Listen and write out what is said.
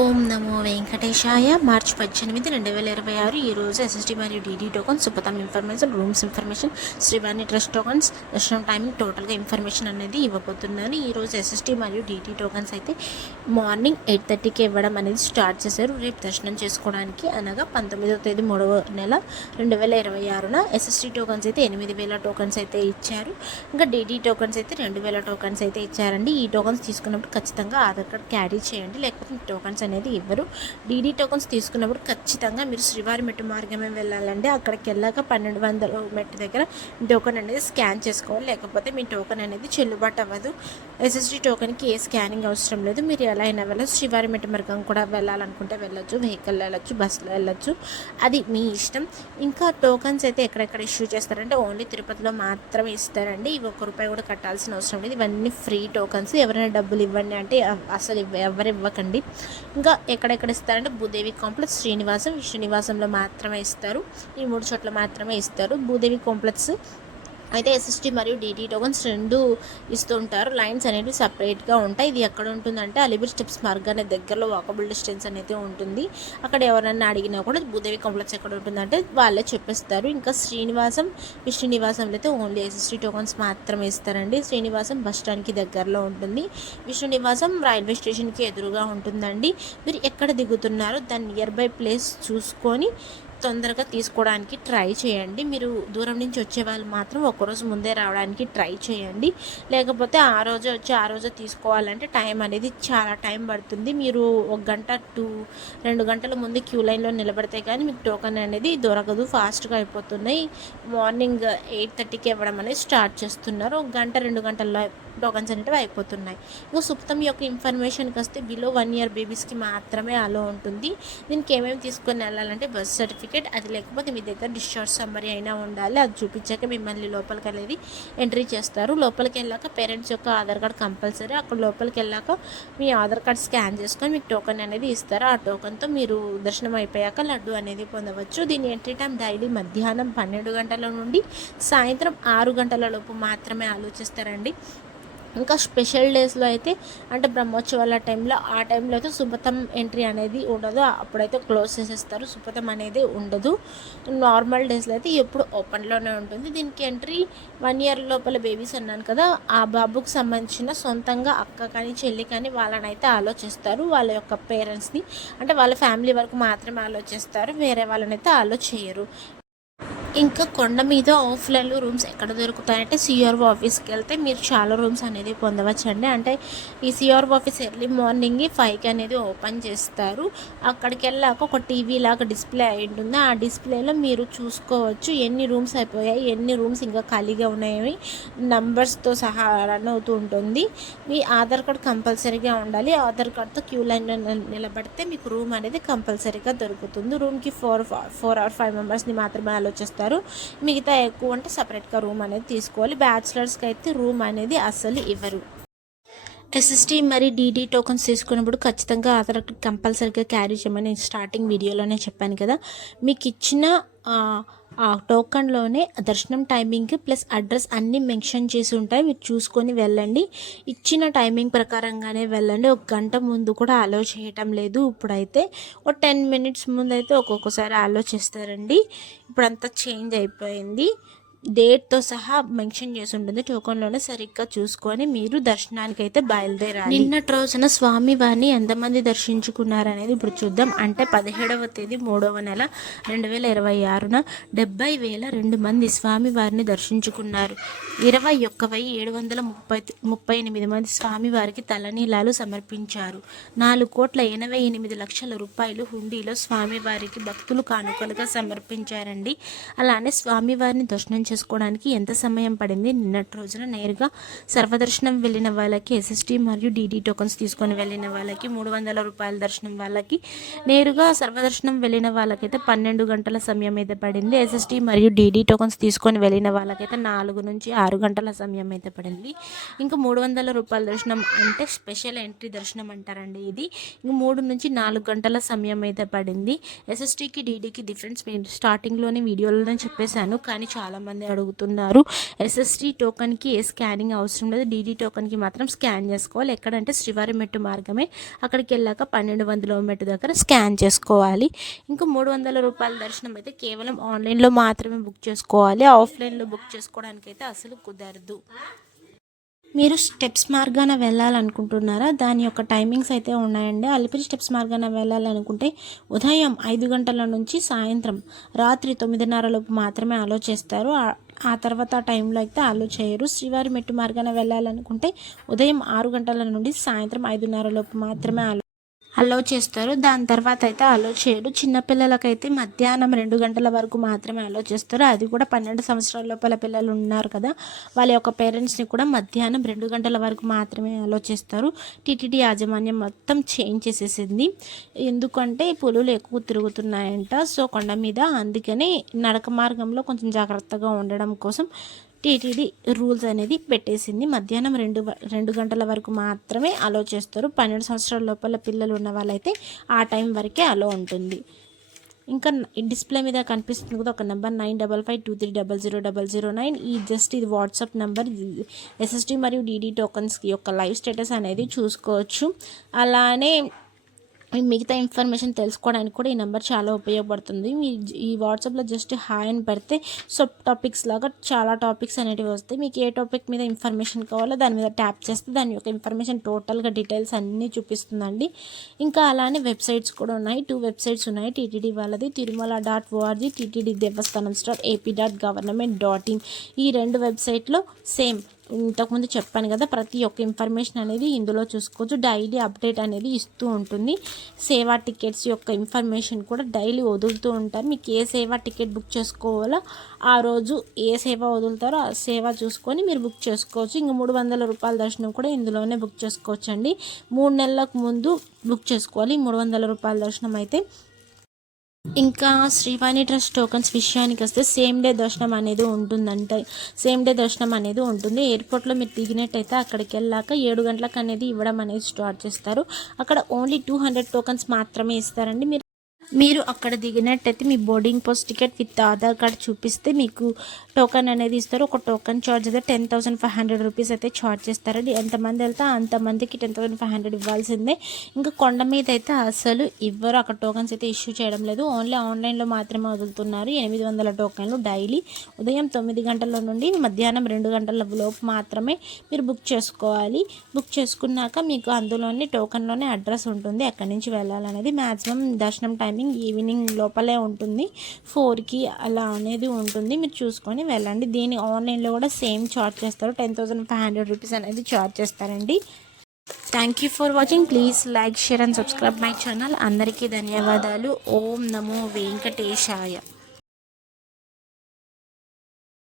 ఓం నమో వెంకటేశాయ. మార్చి 18, 2026 ఈరోజు ఎస్ఎస్టీ మరియు DD tokens, Supatham information, rooms information, Srivani trust tokens, దర్శనం టైమింగ్, టోటల్గా ఇన్ఫర్మేషన్ అనేది ఇవ్వబోతున్నాను. ఈరోజు ఎస్ఎస్టీ మరియు డీడీ టోకన్స్ అయితే మార్నింగ్ 8:30కి ఇవ్వడం అనేది స్టార్ట్ చేశారు. రేపు దర్శనం చేసుకోవడానికి అనగా 19వ తేదీ 3వ నెల 2026న ఎస్ఎస్టీ టోకన్స్ అయితే 8,000 టోకన్స్ అయితే ఇచ్చారు. ఇంకా డీడీ టోకన్స్ అయితే 2,000 టోకన్స్ అయితే ఇచ్చారండి. ఈ టోకన్స్ తీసుకున్నప్పుడు ఖచ్చితంగా ఆధార్ కార్డ్ క్యారీ చేయండి, లేకపోతే టోకన్స్ అనేది ఇవ్వరు. డీడీ టోకన్స్ తీసుకున్నప్పుడు ఖచ్చితంగా మీరు శ్రీవారి మెట్టు మార్గమే వెళ్ళాలండి. అక్కడికి వెళ్ళాక 1200 మెట్టు దగ్గర టోకన్ అనేది స్కాన్ చేసుకోవాలి, లేకపోతే మీ టోకన్ అనేది చెల్లుబాటు అవ్వదు. ఎస్ఎస్డి టోకన్కి ఏ స్కానింగ్ అవసరం లేదు. మీరు ఎలా అయినా వెళ్ళచ్చు. శ్రీవారి మెట్టు మార్గం కూడా వెళ్ళాలనుకుంటే వెళ్ళొచ్చు, వెహికల్ వెళ్ళొచ్చు, బస్సులో వెళ్ళొచ్చు, అది మీ ఇష్టం. ఇంకా టోకన్స్ అయితే ఎక్కడెక్కడ ఇష్యూ చేస్తారంటే ఓన్లీ తిరుపతిలో మాత్రమే ఇస్తారండి. ఇవి ₹1 కూడా కట్టాల్సిన అవసరం లేదు. ఇవన్నీ ఫ్రీ టోకన్స్. ఎవరైనా డబ్బులు ఇవ్వండి అంటే అసలు ఎవరు ఇవ్వకండి. ఇంకా ఎక్కడెక్కడ ఇస్తారంటే భూదేవి కాంప్లెక్స్, శ్రీనివాసం, విష్ణునివాసంలో మాత్రమే ఇస్తారు. ఈ 3 చోట్ల మాత్రమే ఇస్తారు. భూదేవి కాంప్లెక్స్ అయితే ఎస్ఎస్టీ మరియు డీటీ టోకన్స్ రెండు ఇస్తూ ఉంటారు. లైన్స్ అనేవి సపరేట్గా ఉంటాయి. ఇది ఎక్కడ ఉంటుందంటే అలిపిరి స్టెప్స్ మార్గాన్ని దగ్గరలో వాకబుల్ డిస్టెన్స్ అనేది ఉంటుంది. అక్కడ ఎవరైనా అడిగినా కూడా భూదేవి కాంప్లెక్స్ ఎక్కడ ఉంటుందంటే వాళ్ళే చెప్పేస్తారు. ఇంకా శ్రీనివాసం, విష్ణునివాసంలో అయితే ఓన్లీ ఎస్ఎస్టీ టోకన్స్ మాత్రమే ఇస్తారండి. శ్రీనివాసం బస్ స్టాండ్కి దగ్గరలో ఉంటుంది. విష్ణునివాసం రైల్వే స్టేషన్కి ఎదురుగా ఉంటుందండి. మీరు ఎక్కడ దిగుతున్నారో దాని నియర్ బై ప్లేస్ చూసుకొని తొందరగా తీసుకోవడానికి ట్రై చేయండి. మీరు దూరం నుంచి వచ్చే వాళ్ళు మాత్రం ఒకరోజు ముందే రావడానికి ట్రై చేయండి. లేకపోతే ఆ రోజే వచ్చి ఆ రోజే తీసుకోవాలంటే టైం అనేది చాలా టైం పడుతుంది. మీరు 1 గంట 2 గంటల ముందు క్యూ లైన్లో నిలబడితే కానీ మీకు టోకన్ అనేది దొరకదు. ఫాస్ట్గా అయిపోతున్నాయి. మార్నింగ్ 8:30కి ఇవ్వడం అనేది స్టార్ట్ చేస్తున్నారు. 1 గంట 2 గంటల్లో టోకన్స్ అనేవి అయిపోతున్నాయి. ఇంకా సుప్తం యొక్క ఇన్ఫర్మేషన్కి వస్తే బిలో 1 ఇయర్ బేబీస్కి మాత్రమే అలో ఉంటుంది. దీనికి ఏమేమి తీసుకొని వెళ్ళాలంటే బర్త్ సర్టిఫికేట్, అది లేకపోతే మీ దగ్గర డిశ్చార్జ్ సమ్మరీ అయినా ఉండాలి. అది చూపించాక మిమ్మల్ని లోపలికి అనేది ఎంట్రీ చేస్తారు. లోపలికి వెళ్ళాక పేరెంట్స్ యొక్క ఆధార్ కార్డ్ కంపల్సరీ. అక్కడ లోపలికి వెళ్ళాక మీ ఆధార్ కార్డ్ స్కాన్ చేసుకొని మీకు టోకన్ అనేది ఇస్తారు. ఆ టోకన్తో మీరు దర్శనం అయిపోయాక లడ్డు అనేది పొందవచ్చు. దీని ఎంట్రీ టైం డైలీ మధ్యాహ్నం 12 గంటల నుండి సాయంత్రం 6 గంటల లోపు మాత్రమే ఆలోచిస్తారండి. ఇంకా స్పెషల్ డేస్లో అయితే అంటే బ్రహ్మోత్సవాల టైంలో ఆ టైంలో అయితే సుపథం ఎంట్రీ అనేది ఉండదు. అప్పుడైతే క్లోజ్ చేసేస్తారు. సుపథం అనేది ఉండదు. నార్మల్ డేస్లో అయితే ఎప్పుడు ఓపెన్లోనే ఉంటుంది. దీనికి ఎంట్రీ 1 ఇయర్ లోపల బేబీస్ అన్నాను కదా, ఆ బాబుకి సంబంధించిన సొంతంగా అక్క కానీ చెల్లి కానీ వాళ్ళనైతే ఆలోచిస్తారు. వాళ్ళ యొక్క పేరెంట్స్ని అంటే వాళ్ళ ఫ్యామిలీ వరకు మాత్రమే ఆలోచిస్తారు. వేరే వాళ్ళనైతే ఆలోచించరు. ఇంకా కొండ మీద ఆఫ్లైన్లో రూమ్స్ ఎక్కడ దొరుకుతాయంటే సిఆర్ఓ ఆఫీస్కి వెళ్తే మీరు చాలా రూమ్స్ అనేది పొందవచ్చండి. అంటే ఈ సిఆర్ఓ ఆఫీస్ ఎర్లీ మార్నింగ్ 5కి అనేది ఓపెన్ చేస్తారు. అక్కడికి వెళ్ళాక ఒక టీవీ లాగా డిస్ప్లే అయి ఉంటుంది. ఆ డిస్ప్లేలో మీరు చూసుకోవచ్చు ఎన్ని రూమ్స్ అయిపోయాయి, ఎన్ని రూమ్స్ ఇంకా ఖాళీగా ఉన్నాయని నంబర్స్తో సహా రన్ అవుతూ ఉంటుంది. మీ ఆధార్ కార్డ్ కంపల్సరీగా ఉండాలి. ఆధార్ కార్డ్తో క్యూ లైన్లో నిలబడితే మీకు రూమ్ అనేది కంపల్సరీగా దొరుకుతుంది. రూమ్కి 4 or 5 మెంబర్స్ని మాత్రమే ఆలోచిస్తారు. మిగతా ఎక్కువ అంటే సపరేట్గా రూమ్ అనేది తీసుకోవాలి. బ్యాచిలర్స్కి అయితే రూమ్ అనేది అస్సలు ఇవ్వరు. ఎస్ఎస్టీ మరి డీడీ టోకన్స్ తీసుకున్నప్పుడు ఖచ్చితంగా ఆధార్ కార్డ్ కంపల్సరీగా క్యారీ చేయమని స్టార్టింగ్ వీడియోలోనే చెప్పాను కదా. మీకు ఇచ్చిన ఆ టోకన్లోనే దర్శనం టైమింగ్ ప్లస్ అడ్రస్ అన్నీ మెన్షన్ చేసి ఉంటాయి. మీరు చూసుకొని వెళ్ళండి. ఇచ్చిన టైమింగ్ ప్రకారంగానే వెళ్ళండి. 1 గంట ముందు కూడా అలో చేయటం లేదు. ఇప్పుడైతే ఒక 10 మినిట్స్ ముందు అయితే ఒక్కొక్కసారి ఆలోచిస్తారండి. ఇప్పుడంతా చేంజ్ అయిపోయింది. డేట్తో సహా మెన్షన్ చేసి ఉంటుంది. టోకన్లోనే సరిగ్గా చూసుకొని మీరు దర్శనానికి అయితే బయలుదేరాలి. నిన్నటి రోజున స్వామివారిని ఎంతమంది దర్శించుకున్నారనేది ఇప్పుడు చూద్దాం. అంటే 17వ తేదీ 3వ నెల 2026న 70,002 మంది స్వామివారిని దర్శించుకున్నారు. 21,738 మంది స్వామివారికి తలనీలాలు సమర్పించారు. 4,88,00,000 రూపాయలు హుండీలో స్వామివారికి భక్తులు కానుకలుగా సమర్పించారండి. అలానే స్వామివారిని దర్శనం చేసుకోవడానికి ఎంత సమయం పడింది? నిన్నటి రోజున నేరుగా సర్వదర్శనం వెళ్ళిన వాళ్ళకి ఎస్ఎస్టీ మరియు డీడీ టోకన్స్ తీసుకొని వెళ్ళిన వాళ్ళకి ₹300 దర్శనం వాళ్ళకి, నేరుగా సర్వదర్శనం వెళ్ళిన వాళ్ళకైతే 12 గంటల సమయం అయితే పడింది. ఎస్ఎస్టీ మరియు డీడీ టోకన్స్ తీసుకొని వెళ్ళిన వాళ్ళకైతే 4 నుంచి 6 గంటల సమయం అయితే పడింది. ఇంకా ₹300 దర్శనం అంటే స్పెషల్ ఎంట్రీ దర్శనం అంటారండి ఇది. ఇంక 3 నుంచి 4 గంటల సమయం అయితే పడింది. ఎస్ఎస్టీకి డీడీకి డిఫరెన్స్ స్టార్టింగ్లోనే వీడియోలోనే చెప్పేశాను, కానీ చాలామంది చాలామంది అడుగుతున్నారు. ఎస్ఎస్టీ టోకన్కి ఏ స్కానింగ్ అవసరం లేదు, డీడీ టోకన్కి మాత్రం స్కాన్ చేసుకోవాలి. ఎక్కడంటే శ్రీవారిమెట్టు మార్గమే, అక్కడికి వెళ్ళాక 1200 మెట్టు దగ్గర స్కాన్ చేసుకోవాలి. ఇంకా 300 రూపాయల దర్శనం అయితే కేవలం ఆన్లైన్లో మాత్రమే బుక్ చేసుకోవాలి. ఆఫ్లైన్లో బుక్ చేసుకోవడానికి అయితే అసలు కుదరదు. మీరు స్టెప్స్ మార్గాన వెళ్ళాలనుకుంటున్నారా? దాని యొక్క టైమింగ్స్ అయితే ఉన్నాయండి. అలిపిరి స్టెప్స్ మార్గాన వెళ్ళాలనుకుంటే ఉదయం 5 గంటల నుంచి సాయంత్రం రాత్రి 9:30 లోపు మాత్రమే అలో చేస్తారు. ఆ తర్వాత ఆ టైంలో అయితే అలో చేయరు. శ్రీవారి మెట్టు మార్గాన వెళ్ళాలనుకుంటే ఉదయం 6 గంటల నుండి సాయంత్రం 5:30 లోపు మాత్రమే అలో చేస్తారు. దాని తర్వాత అయితే అలో చేయరు. చిన్నపిల్లలకైతే మధ్యాహ్నం 2 గంటల వరకు మాత్రమే అలో చేస్తారు. అది కూడా 12 సంవత్సరాల లోపల పిల్లలు ఉన్నారు కదా, వాళ్ళ యొక్క పేరెంట్స్ని కూడా మధ్యాహ్నం 2 గంటల వరకు మాత్రమే అలో చేస్తారు. టీటీడీ యాజమాన్యం మొత్తం చేంజ్ చేసేసింది. ఎందుకంటే పులులు ఎక్కువ తిరుగుతున్నాయంట, సో కొండ మీద, అందుకని నడక మార్గంలో కొంచెం జాగ్రత్తగా ఉండడం కోసం టీటీడీ రూల్స్ అనేది పెట్టేసింది. మధ్యాహ్నం 2 గంటల వరకు మాత్రమే అలో చేస్తారు. 12 సంవత్సరాల లోపల పిల్లలు ఉన్న వాళ్ళైతే ఆ టైం వరకే అలో ఉంటుంది. ఇంకా డిస్ప్లే మీద కనిపిస్తుంది కదా ఒక నెంబర్ 9552300009. ఇది వాట్సాప్ నెంబర్. ఎస్ఎస్టీ మరియు డీడీ టోకన్స్ యొక్క లైవ్ స్టేటస్ అనేది చూసుకోవచ్చు. అలానే మిగతా ఇన్ఫర్మేషన్ తెలుసుకోవడానికి కూడా ఈ నెంబర్ చాలా ఉపయోగపడుతుంది. మీ ఈ వాట్సాప్లో జస్ట్ హాయ్ అని పెడితే సబ్ టాపిక్స్ లాగా చాలా టాపిక్స్ అనేవి వస్తాయి. మీకు ఏ టాపిక్ మీద ఇన్ఫర్మేషన్ కావాలో దాని మీద ట్యాప్ చేస్తే దాని యొక్క ఇన్ఫర్మేషన్ టోటల్గా డీటెయిల్స్ అన్నీ చూపిస్తుందండి. ఇంకా అలానే వెబ్సైట్స్ కూడా ఉన్నాయి. 2 వెబ్సైట్స్ ఉన్నాయి టీటీడీ వాళ్ళది. తిరుమల.org, టీటీడీ దేవస్థానం .ap.government.in. ఈ 2 వెబ్సైట్లో సేమ్ ఇంతకుముందు చెప్పాను కదా, ప్రతి ఒక్క ఇన్ఫర్మేషన్ అనేది ఇందులో చూసుకోవచ్చు. డైలీ అప్డేట్ అనేది ఇస్తూ ఉంటుంది. సేవా టికెట్స్ యొక్క ఇన్ఫర్మేషన్ కూడా డైలీ వదులుతూ ఉంటారు. మీకు ఏ సేవా టికెట్ బుక్ చేసుకోవాలో ఆ రోజు ఏ సేవ వదులుతారో ఆ సేవ చూసుకొని మీరు బుక్ చేసుకోవచ్చు. ఇంకా 300 రూపాయల దర్శనం కూడా ఇందులోనే బుక్ చేసుకోవచ్చు అండి. 3 నెలలకు ముందు బుక్ చేసుకోవాలి 300 రూపాయల దర్శనం అయితే. ఇంకా శ్రీవాణి ట్రస్ట్ టోకన్స్ విషయానికి వస్తే సేమ్ డే దర్శనం అనేది ఉంటుంది. ఎయిర్పోర్ట్లో మీరు దిగినట్టయితే అక్కడికి వెళ్ళాక 7 గంటలకు అనేది ఇవ్వడం అనేది స్టార్ట్ చేస్తారు. అక్కడ ఓన్లీ 200 టోకన్స్ మాత్రమే ఇస్తారండి. మీరు అక్కడ దిగినట్టయితే మీ boarding pass ticket with Aadhaar card చూపిస్తే మీకు టోకన్ అనేది ఇస్తారు. ఒక టోకన్ ఛార్జ్ అయితే 10,500 రూపీస్ అయితే ఛార్జ్ చేస్తారండి. ఎంతమంది వెళ్తే అంతమందికి 10,500 ఇవ్వాల్సిందే. ఇంకా కొండ మీద అయితే అసలు ఇవ్వరు, అక్కడ టోకన్స్ అయితే ఇష్యూ చేయడం లేదు. ఓన్లీ ఆన్లైన్లో మాత్రమే వదులుతున్నారు. 800 టోకన్లు డైలీ ఉదయం 9 గంటల నుండి మధ్యాహ్నం 2 గంటల లోపు మాత్రమే మీరు బుక్ చేసుకోవాలి. బుక్ చేసుకున్నాక మీకు అందులోనే టోకన్లోనే అడ్రస్ ఉంటుంది, ఎక్కడి నుంచి వెళ్ళాలనేది. మ్యాక్సిమం దర్శనం టైమింగ్ ఈవినింగ్ లోపలే ఉంటుంది, 4కి అలా అనేది ఉంటుంది. మీరు చూసుకొని వెళ్ళండి. దీని ఆన్లైన్లో కూడా సేమ్ ఛార్జ్ చేస్తారు, 10,500 రూపీస్ అనేది ఛార్జ్ చేస్తారండి. Thank you for watching. Please like, share and subscribe my channel. అందరికీ ధన్యవాదాలు. ఓం నమో వెంకటేశాయ.